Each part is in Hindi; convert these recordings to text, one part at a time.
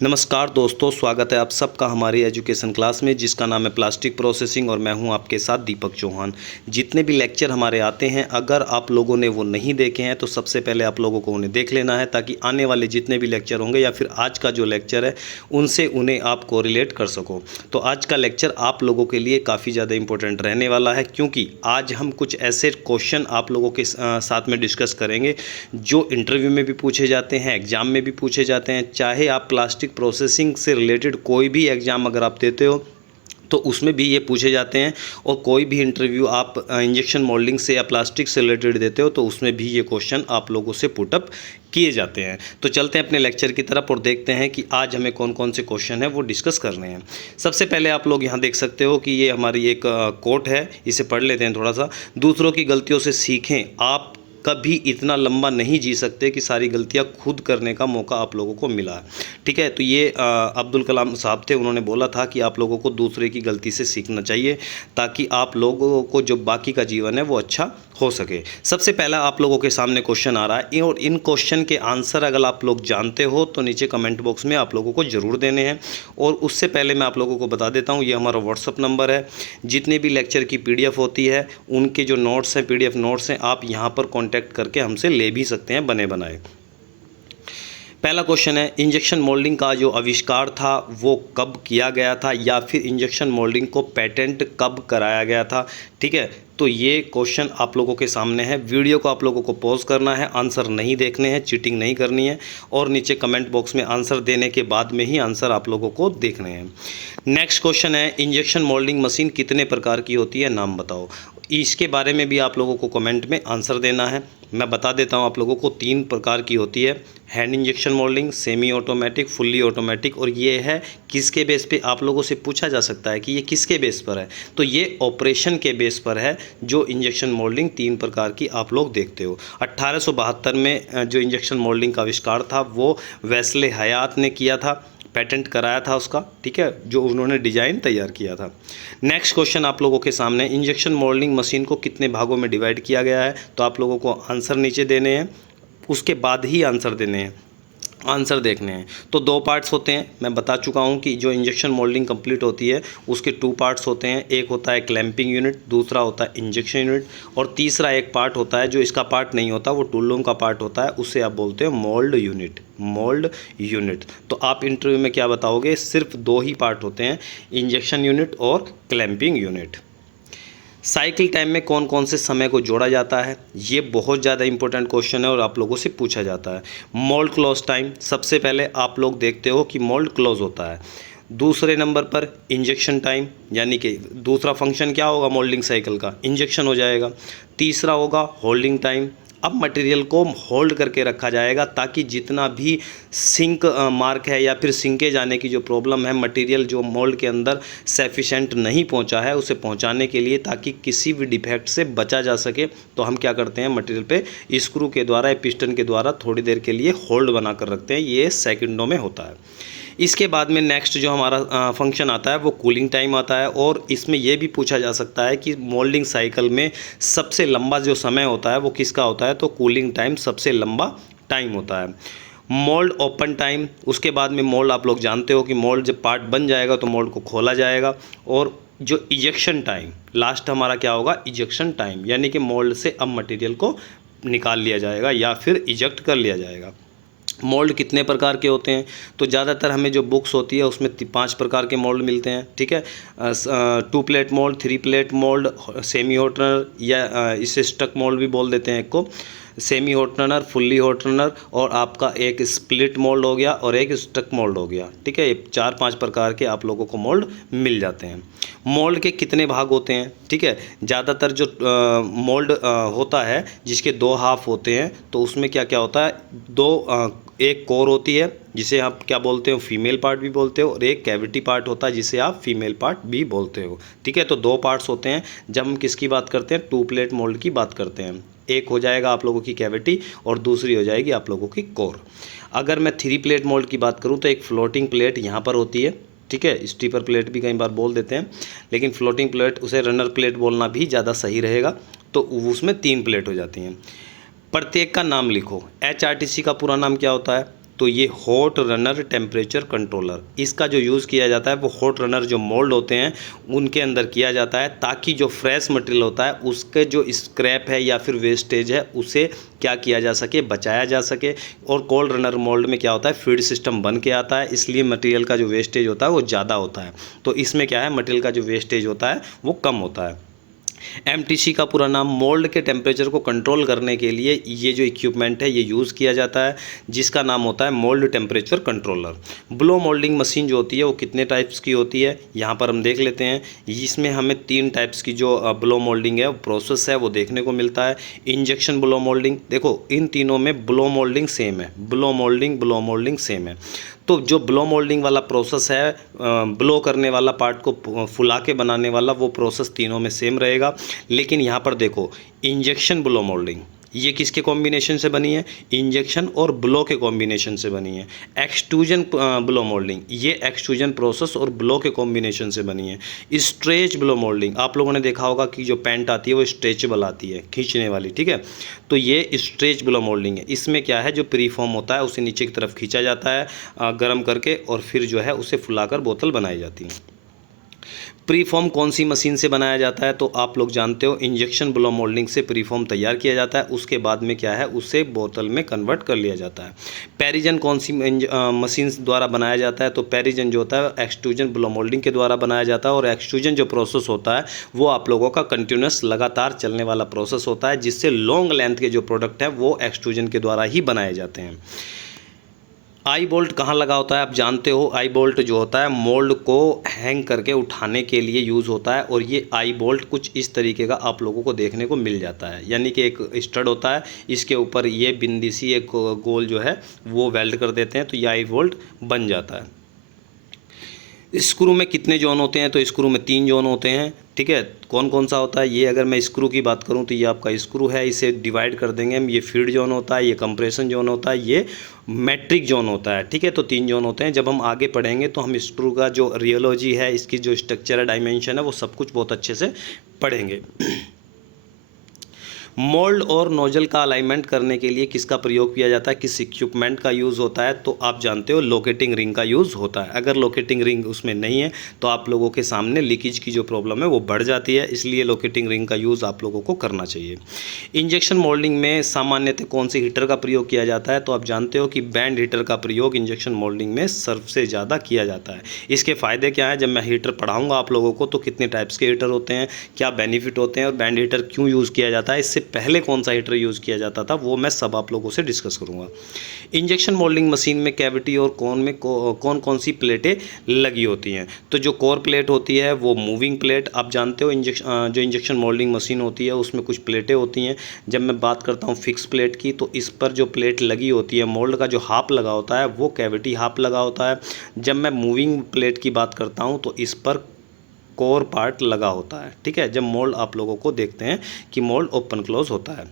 नमस्कार दोस्तों, स्वागत है आप सबका हमारी एजुकेशन क्लास में जिसका नाम है प्लास्टिक प्रोसेसिंग और मैं हूं आपके साथ दीपक चौहान। जितने भी लेक्चर हमारे आते हैं, अगर आप लोगों ने वो नहीं देखे हैं तो सबसे पहले आप लोगों को उन्हें देख लेना है ताकि आने वाले जितने भी लेक्चर होंगे या फिर आज का जो लेक्चर है उनसे उन्हें आप कोरिलेट कर सको। तो आज का लेक्चर आप लोगों के लिए काफ़ी ज़्यादा इंपॉर्टेंट रहने वाला है, क्योंकि आज हम कुछ ऐसे क्वेश्चन आप लोगों के साथ में डिस्कस करेंगे जो इंटरव्यू में भी पूछे जाते हैं, एग्ज़ाम में भी पूछे जाते हैं। चाहे आप प्लास्टिक प्रोसेसिंग से रिलेटेड कोई भी एग्ज़ाम अगर आप देते हो तो उसमें भी ये पूछे जाते हैं, और कोई भी इंटरव्यू आप इंजेक्शन मोल्डिंग से या प्लास्टिक से रिलेटेड देते हो तो उसमें भी ये क्वेश्चन आप लोगों से पुटअप किए जाते हैं। तो चलते हैं अपने लेक्चर की तरफ और देखते हैं कि आज हमें कौन कौन से क्वेश्चन है वो डिस्कस करने हैं। सबसे पहले आप लोग यहाँ देख सकते हो कि ये हमारी एक कोट है, इसे पढ़ लेते हैं थोड़ा सा। दूसरों की गलतियों से सीखें, आप कभी इतना लंबा नहीं जी सकते कि सारी गलतियां खुद करने का मौका आप लोगों को मिला है। ठीक है, तो ये अब्दुल कलाम साहब थे, उन्होंने बोला था कि आप लोगों को दूसरे की गलती से सीखना चाहिए ताकि आप लोगों को जो बाकी का जीवन है वो अच्छा हो सके। सबसे पहला आप लोगों के सामने क्वेश्चन आ रहा है, और इन क्वेश्चन के आंसर अगर आप लोग जानते हो तो नीचे कमेंट बॉक्स में आप लोगों को ज़रूर देने हैं। और उससे पहले मैं आप लोगों को बता देता हूँ, ये हमारा व्हाट्सअप नंबर है। जितने भी लेक्चर की PDF होती है उनके जो नोट्स हैं, PDF नोट्स हैं, आप यहाँ पर कॉन्टैक्ट करके हमसे ले भी सकते हैं बने बनाए। पहला क्वेश्चन है, इंजेक्शन मोल्डिंग का जो आविष्कार था वो कब किया गया था, या फिर इंजेक्शन मोल्डिंग को पेटेंट कब कराया गया था। ठीक है, तो ये क्वेश्चन आप लोगों के सामने है। वीडियो को आप लोगों को पॉज करना है, आंसर नहीं देखने हैं, चीटिंग नहीं करनी है, और नीचे कमेंट बॉक्स में आंसर देने के बाद में ही आंसर आप लोगों को देखने हैं। नेक्स्ट क्वेश्चन है, इंजेक्शन मोल्डिंग मशीन कितने प्रकार की होती है, नाम बताओ। इसके बारे में भी आप लोगों को कमेंट में आंसर देना है। मैं बता देता हूं आप लोगों को, 3 प्रकार की होती है। Hand injection moulding, semi automatic, fully automatic. और ये है किसके बेस पे, आप लोगों से पूछा जा सकता है कि ये किसके बेस पर है, तो ये ऑपरेशन के बेस पर है। जो इंजेक्शन मोल्डिंग 3 प्रकार की आप लोग देखते हो। 1872 में जो इंजेक्शन मोल्डिंग का आविष्कार था वो वेस्ले हयात ने किया था, पेटेंट कराया था उसका। ठीक है, जो उन्होंने डिज़ाइन तैयार किया था। नेक्स्ट क्वेश्चन आप लोगों के सामने, इंजेक्शन मोल्डिंग मशीन को कितने भागों में डिवाइड किया गया है, तो आप लोगों को आंसर नीचे देने हैं, उसके बाद ही आंसर देने हैं, आंसर देखने हैं। तो 2 पार्ट्स होते हैं। मैं बता चुका हूं कि जो इंजेक्शन मोल्डिंग कंप्लीट होती है उसके 2 पार्ट्स होते हैं। एक होता है क्लैंपिंग यूनिट, दूसरा होता है इंजेक्शन यूनिट, और तीसरा एक पार्ट होता है जो इसका पार्ट नहीं होता, वो टूल रूम का पार्ट होता है, उससे आप बोलते हो मोल्ड यूनिट। Mould unit. तो आप इंटरव्यू में क्या बताओगे, सिर्फ 2 ही पार्ट होते हैं, इंजेक्शन यूनिट और क्लैंपिंग यूनिट। साइकिल टाइम में कौन कौन से समय को जोड़ा जाता है, ये बहुत ज़्यादा इंपॉर्टेंट क्वेश्चन है और आप लोगों से पूछा जाता है। मोल्ड क्लोज टाइम, सबसे पहले आप लोग देखते हो कि मोल्ड क्लोज होता है। दूसरे नंबर पर इंजेक्शन टाइम, यानी कि दूसरा फंक्शन क्या होगा मोल्डिंग साइकिल का, इंजेक्शन हो जाएगा। तीसरा होगा होल्डिंग टाइम, अब मटेरियल को होल्ड करके रखा जाएगा ताकि जितना भी सिंक मार्क है या फिर सिंके जाने की जो प्रॉब्लम है, मटेरियल जो मोल्ड के अंदर सफिशेंट नहीं पहुंचा है उसे पहुंचाने के लिए, ताकि किसी भी डिफेक्ट से बचा जा सके, तो हम क्या करते हैं, मटेरियल पे स्क्रू के द्वारा या पिस्टन के द्वारा थोड़ी देर के लिए होल्ड बना कर रखते हैं। ये सेकंडों में होता है। इसके बाद में नेक्स्ट जो हमारा फंक्शन आता है वो कूलिंग टाइम आता है, और इसमें यह भी पूछा जा सकता है कि मोल्डिंग साइकिल में सबसे लंबा जो समय होता है वो किसका होता है, तो कूलिंग टाइम सबसे लंबा टाइम होता है। मोल्ड ओपन टाइम, उसके बाद में मोल्ड आप लोग जानते हो कि मोल्ड जब पार्ट बन जाएगा तो मोल्ड को खोला जाएगा। और जो इजेक्शन टाइम, लास्ट हमारा क्या होगा, इजेक्शन टाइम, यानी कि मोल्ड से अब मटेरियल को निकाल लिया जाएगा या फिर इजेक्ट कर लिया जाएगा। मोल्ड कितने प्रकार के होते हैं, तो ज़्यादातर हमें जो बुक्स होती है उसमें 5 प्रकार के मोल्ड मिलते हैं। ठीक है, 2 plate mould, 3 plate mould, semi hot runner, या इसे स्टक मोल्ड भी बोल देते हैं एक को, semi hot runner, fully hot runner, और आपका एक स्प्लिट मोल्ड हो गया और एक स्टक मोल्ड हो गया। ठीक है, ये 4-5 प्रकार के आप लोगों को मोल्ड मिल जाते हैं। मोल्ड के कितने भाग होते हैं, ठीक है, ज़्यादातर जो मोल्ड होता है जिसके 2 हाफ होते हैं, तो उसमें क्या क्या होता है, एक कोर होती है जिसे आप क्या बोलते हो, फीमेल पार्ट भी बोलते हो, और एक कैविटी पार्ट होता है जिसे आप फीमेल पार्ट भी बोलते हो। ठीक है, तो 2 पार्ट्स होते हैं जब हम किसकी बात करते हैं, 2 प्लेट मोल्ड की बात करते हैं। एक हो जाएगा आप लोगों की कैविटी और दूसरी हो जाएगी आप लोगों की कोर। अगर मैं 3 प्लेट मोल्ड की बात करूं तो एक फ्लोटिंग प्लेट यहाँ पर होती है। ठीक है, स्टीपर प्लेट भी कई बार बोल देते हैं, लेकिन फ्लोटिंग प्लेट, उसे रनर प्लेट बोलना भी ज़्यादा सही रहेगा। तो उसमें 3 प्लेट हो जाती हैं। प्रत्येक का नाम लिखो। HRTC का पूरा नाम क्या होता है, तो ये हॉट रनर टेम्परेचर कंट्रोलर, इसका जो यूज़ किया जाता है वो हॉट रनर जो मोल्ड होते हैं उनके अंदर किया जाता है, ताकि जो फ्रेश मटेरियल होता है उसके जो स्क्रैप है या फिर वेस्टेज है उसे क्या किया जा सके, बचाया जा सके। और कोल्ड रनर मोल्ड में क्या होता है, फीड सिस्टम बन के आता है, इसलिए मटेरियल का जो वेस्टेज होता है वो ज़्यादा होता है। तो इसमें क्या है, मटेरियल का जो वेस्टेज होता है वो कम होता है। एमटीसी का पूरा नाम, मोल्ड के टेम्परेचर को कंट्रोल करने के लिए ये जो इक्विपमेंट है ये यूज़ किया जाता है, जिसका नाम होता है mould temperature controller. Blow moulding machine जो होती है वो कितने टाइप्स की होती है, यहाँ पर हम देख लेते हैं। इसमें हमें 3 टाइप्स की जो ब्लो मोल्डिंग है प्रोसेस है वो देखने को मिलता है। इंजेक्शन ब्लो मोल्डिंग, देखो इन तीनों में ब्लो मोल्डिंग सेम है, ब्लो मोल्डिंग सेम है। तो जो ब्लो मोल्डिंग वाला प्रोसेस है, ब्लो करने वाला पार्ट को फुला के बनाने वाला, वो प्रोसेस तीनों में सेम रहेगा। लेकिन यहाँ पर देखो, इंजेक्शन ब्लो मोल्डिंग ये किसके कॉम्बिनेशन से बनी है, इंजेक्शन और ब्लो के कॉम्बिनेशन से बनी है। एक्सट्रूजन ब्लो मोल्डिंग ये एक्सट्रूजन प्रोसेस और ब्लो के कॉम्बिनेशन से बनी है। स्ट्रेच ब्लो मोल्डिंग, आप लोगों ने देखा होगा कि जो पैंट आती है वो स्ट्रेचेबल आती है, खींचने वाली, ठीक है। तो ये स्ट्रेच ब्लो मोल्डिंग है। इसमें क्या है, जो प्रीफॉर्म होता है उसे नीचे की तरफ खींचा जाता है गर्म करके, और फिर जो है उसे फुलाकर बोतल बनाई जाती है। प्रीफॉर्म कौन सी मशीन से बनाया जाता है, तो आप लोग जानते हो इंजेक्शन ब्लो मोल्डिंग से प्रीफॉर्म तैयार किया जाता है, उसके बाद में क्या है उसे बोतल में कन्वर्ट कर लिया जाता है। पेरिजन कौन सी मशीन द्वारा बनाया जाता है, तो पेरिजन जो होता है एक्सट्रूजन ब्लो मोल्डिंग के द्वारा बनाया जाता है। और एक्सट्रूजन जो प्रोसेस होता है वो आप लोगों का कंटिन्यूस लगातार चलने वाला प्रोसेस होता है, जिससे लॉन्ग लेंथ के जो प्रोडक्ट हैं वो एक्सट्रूजन के द्वारा ही बनाए जाते हैं। आई बोल्ट कहाँ लगा होता है, आप जानते हो। आई बोल्ट जो होता है मोल्ड को हैंग करके उठाने के लिए यूज़ होता है, और ये आई बोल्ट कुछ इस तरीके का आप लोगों को देखने को मिल जाता है। यानी कि एक स्टड होता है, इसके ऊपर ये बिंदी सी एक गोल जो है वो वेल्ड कर देते हैं, तो ये आई बोल्ट बन जाता है। स्क्रू में कितने जोन होते हैं, तो स्क्रू में 3 जोन होते हैं, ठीक है। कौन कौन सा होता है, ये अगर मैं स्क्रू की बात करूं तो ये आपका स्क्रू है, इसे डिवाइड कर देंगे हम। ये फीड जोन होता है, ये कंप्रेशन जोन होता है, ये मैट्रिक जोन होता है, ठीक है। तो 3 जोन होते हैं। जब हम आगे पढ़ेंगे तो हम स्क्रू का जो रियोलॉजी है, इसकी जो स्ट्रक्चर है, डायमेंशन है, वो सब कुछ बहुत अच्छे से पढ़ेंगे। मोल्ड और नोजल का अलाइनमेंट करने के लिए किसका प्रयोग किया जाता है, किस इक्विपमेंट का यूज़ होता है, तो आप जानते हो लोकेटिंग रिंग का यूज़ होता है। अगर लोकेटिंग रिंग उसमें नहीं है तो आप लोगों के सामने लीकेज की जो प्रॉब्लम है वो बढ़ जाती है, इसलिए लोकेटिंग रिंग का यूज़ आप लोगों को करना चाहिए। इंजेक्शन मोल्डिंग में सामान्यतः कौन से हीटर का प्रयोग किया जाता है, तो आप जानते हो कि बैंड हीटर का प्रयोग इंजेक्शन मोल्डिंग में सबसे ज़्यादा किया जाता है। इसके फ़ायदे क्या हैं, जब मैं हीटर पढ़ाऊँगा आप लोगों को तो कितने टाइप्स के हीटर होते हैं, क्या बेनिफिट होते हैं, और बैंड हीटर क्यों यूज़ किया जाता है, इससे पहले कौन सा हीटर यूज़ किया जाता था, वो मैं सब आप लोगों से डिस्कस करूंगा। इंजेक्शन मोल्डिंग मशीन में कैविटी और कोन में कौन कौन सी प्लेटें लगी होती हैं, तो जो कोर प्लेट होती है वो मूविंग प्लेट, आप जानते हो। जो इंजेक्शन मोल्डिंग मशीन होती है उसमें कुछ प्लेटें होती हैं। जब मैं बात करता हूँ फिक्स प्लेट की, तो इस पर जो प्लेट लगी होती है, मोल्ड का जो हाफ लगा होता है वो कैविटी हाफ लगा होता है। जब मैं मूविंग प्लेट की बात करता हूँ तो इस पर कोर पार्ट लगा होता है, ठीक है। जब मोल्ड आप लोगों को देखते हैं कि मोल्ड ओपन क्लोज होता है।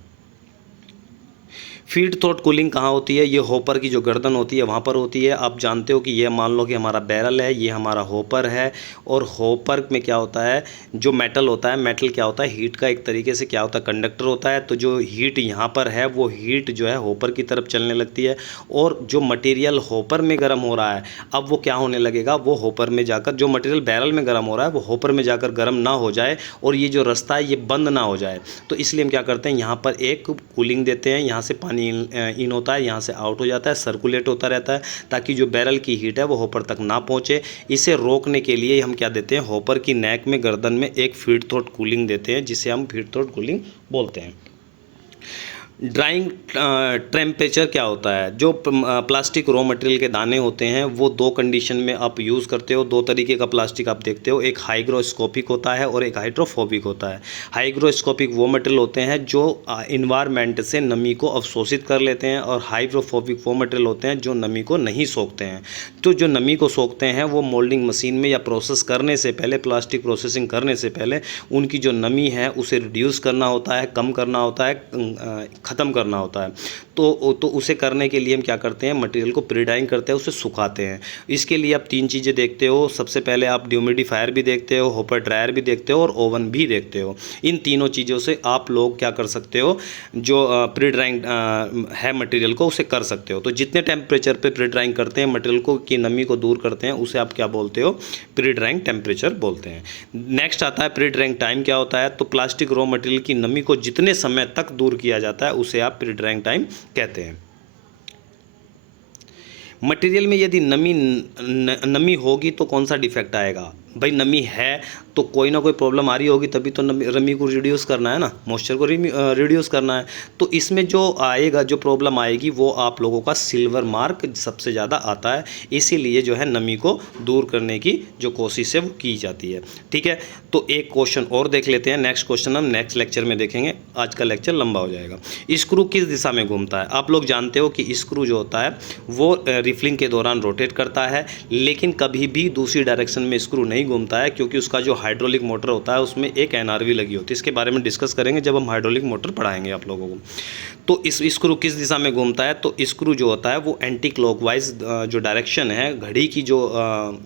फीड थ्रोट कूलिंग कहाँ होती है, ये होपर की जो गर्दन होती है वहाँ पर होती है। आप जानते हो कि ये मान लो कि हमारा बैरल है, ये हमारा होपर है, और होपर में क्या होता है, जो मेटल होता है, मेटल क्या होता है, हीट का एक तरीके से क्या होता है, कंडक्टर होता है। तो जो हीट यहाँ पर है वो हीट जो है होपर की तरफ चलने लगती है, और जो मटेरियल होपर में गर्म हो रहा है अब वो क्या होने लगेगा, वो होपर में जाकर, जो मटेरियल बैरल में गर्म हो रहा है वो होपर में जाकर गर्म ना हो जाए, और ये जो रास्ता है ये बंद ना हो जाए। तो इसलिए हम क्या करते हैं, यहाँ पर एक कूलिंग देते हैं, यहाँ से पानी इन होता है, यहाँ से आउट हो जाता है, सर्कुलेट होता रहता है, ताकि जो बैरल की हीट है वो होपर तक ना पहुँचे। इसे रोकने के लिए हम क्या देते हैं, होपर की नेक में, गर्दन में एक फीड थ्रोट कूलिंग देते हैं, जिसे हम फीड थ्रोट कूलिंग बोलते हैं। ड्राइंग टेम्परेचर क्या होता है, जो प्लास्टिक रॉ मटेरियल के दाने होते हैं वो 2 कंडीशन में आप यूज़ करते हो। 2 तरीके का प्लास्टिक आप देखते हो, एक हाइग्रोस्कोपिक होता है और एक हाइड्रोफोबिक होता है। हाइग्रोस्कोपिक वो मटेरियल होते हैं जो इन्वायरमेंट से नमी को अवशोषित कर लेते हैं, और हाइड्रोफोबिक वो मटेरियल होते हैं जो नमी को नहीं सोखते हैं। तो जो नमी को सोखते हैं वो मोल्डिंग मशीन में या प्रोसेस करने से पहले, प्लास्टिक प्रोसेसिंग करने से पहले उनकी जो नमी है उसे रिड्यूस करना होता है, कम करना होता है, ख़त्म करना होता है। तो उसे करने के लिए हम क्या करते हैं, मटेरियल को प्री ड्राइंग करते हैं, उसे सुखाते हैं। इसके लिए आप 3 चीज़ें देखते हो। सबसे पहले आप ह्यूमिडिफायर भी देखते हो, होपर ड्रायर भी देखते हो और ओवन भी देखते हो। इन तीनों चीज़ों से आप लोग क्या कर सकते हो, जो प्री ड्राइंग है मटेरियल को, उसे कर सकते हो। तो जितने टेम्परेचर पे प्री ड्राइंग करते हैं मटेरियल को, की नमी को दूर करते हैं, उसे आप क्या बोलते हो, प्री ड्राइंग टेम्परेचर बोलते हैं। नेक्स्ट आता है प्री ड्राइंग टाइम क्या होता है। तो प्लास्टिक रॉ मटेरियल की नमी को जितने समय तक दूर किया जाता है उसे आप प्री ड्राइंग टाइम कहते हैं। मटेरियल में यदि नमी होगी तो कौन सा डिफेक्ट आएगा। भाई नमी है तो कोई ना कोई प्रॉब्लम आ रही होगी, तभी तो नमी को रिड्यूस करना है ना, मॉइस्चर को रिड्यूस करना है। तो इसमें जो आएगा, जो प्रॉब्लम आएगी, वो आप लोगों का सिल्वर मार्क सबसे ज़्यादा आता है। इसीलिए जो है नमी को दूर करने की जो कोशिश है वो की जाती है। ठीक है, तो एक क्वेश्चन और देख लेते हैं। नेक्स्ट क्वेश्चन हम नेक्स्ट लेक्चर में देखेंगे, आज का लेक्चर लंबा हो जाएगा। स्क्रू किस दिशा में घूमता है। आप लोग जानते हो कि स्क्रू जो होता है वो रिफिलिंग के दौरान रोटेट करता है, लेकिन कभी भी दूसरी डायरेक्शन में स्क्रू नहीं घूमता है, क्योंकि उसका जो हाइड्रोलिक मोटर होता है उसमें एक एनआरवी लगी होती है। इसके बारे में डिस्कस करेंगे जब हम हाइड्रोलिक मोटर पढ़ाएंगे आप लोगों को। तो इस स्क्रू किस दिशा में घूमता है। तो स्क्रू जो होता है वो एंटी क्लॉकवाइज जो डायरेक्शन है, घड़ी की जो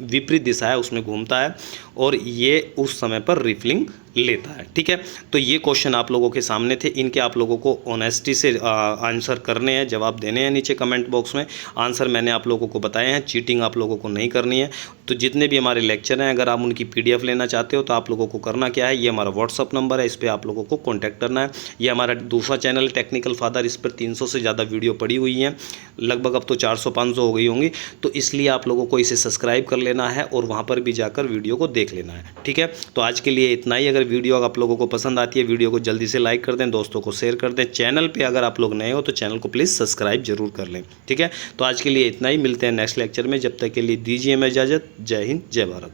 विपरीत दिशा है उसमें घूमता है, और ये उस समय पर रिफिलिंग लेता है। ठीक है, तो ये क्वेश्चन आप लोगों के सामने थे। इनके आप लोगों को ऑनेस्टी से आंसर करने हैं, जवाब देने हैं नीचे कमेंट बॉक्स में। आंसर मैंने आप लोगों को बताए हैं, चीटिंग आप लोगों को नहीं करनी है। तो जितने भी हमारे लेक्चर हैं, अगर आप उनकी PDF लेना चाहते हो तो आप लोगों को करना क्या है, ये हमारा व्हाट्सअप नंबर है, इस पर आप लोगों को कॉन्टैक्ट करना है। ये हमारा दूसरा चैनल टेक्निकल फादर, इस पर 300 से ज़्यादा वीडियो पड़ी हुई हैं, लगभग अब तो 400-500 हो गई होंगी। तो इसलिए आप लोगों को इसे सब्सक्राइब कर लेना है और वहाँ पर भी जाकर वीडियो को देख लेना है। ठीक है, तो आज के लिए इतना ही। अगर वीडियो आप लोगों को पसंद आती है, वीडियो को जल्दी से लाइक कर दें, दोस्तों को शेयर कर दें। चैनल पे अगर आप लोग नए हो तो चैनल को प्लीज़ सब्सक्राइब जरूर कर लें। ठीक है, तो आज के लिए इतना ही। मिलते हैं नेक्स्ट लेक्चर में, जब तक के लिए दीजिए मैं इजाज़त। जय हिंद, जय भारत।